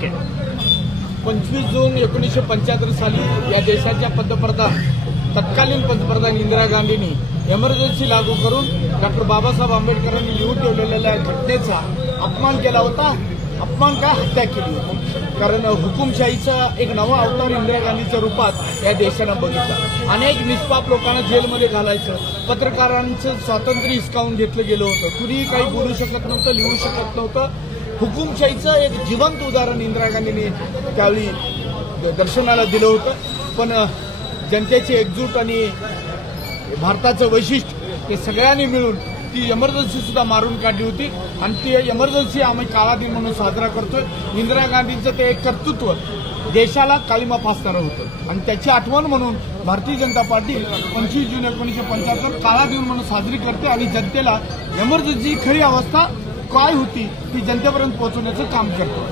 ठीक आहे. 25 जून 1975 साली या देशाच्या तत्कालीन पंतप्रधान इंदिरा गांधींनी इमर्जन्सी लागू करून डॉक्टर बाबासाहेब आंबेडकरांनी लिहून ठेवलेल्या घटनेचा अपमान केला होता. अपमान का, हत्या केली होती. कारण हुकुमशाहीचा एक नवा अवतार इंदिरा गांधीच्या रूपात या देशानं बघितला. अनेक निष्पाप लोकांना जेलमध्ये घालायचं, पत्रकारांचं स्वातंत्र्य हिसकावून घेतलं गेलं होतं. कुणीही काही बोलू शकत नव्हतं, लिहू शकत नव्हतं. हुकुमशाहीचं एक जिवंत उदाहरण इंदिरा गांधींनी त्यावेळी दर्शनाला दिलं होतं. पण जनतेची एकजूट आणि भारताचं वैशिष्ट्य ते सगळ्यांनी मिळून ती इमर्जन्सी सुद्धा मारून काढली होती. आणि ती इमर्जन्सी आम्ही काळा दिन म्हणून साजरा करतोय. इंदिरा गांधींचं ते एक कर्तृत्व देशाला काळिमा फासणारं होतं आणि त्याची आठवण म्हणून भारतीय जनता पार्टी 25 जून 1975 काळा दिन म्हणून साजरी करते आणि जनतेला इमर्जन्सी खरी अवस्था काय होती ती जनतेपर्यंत पोहोचवण्याचं काम करतो.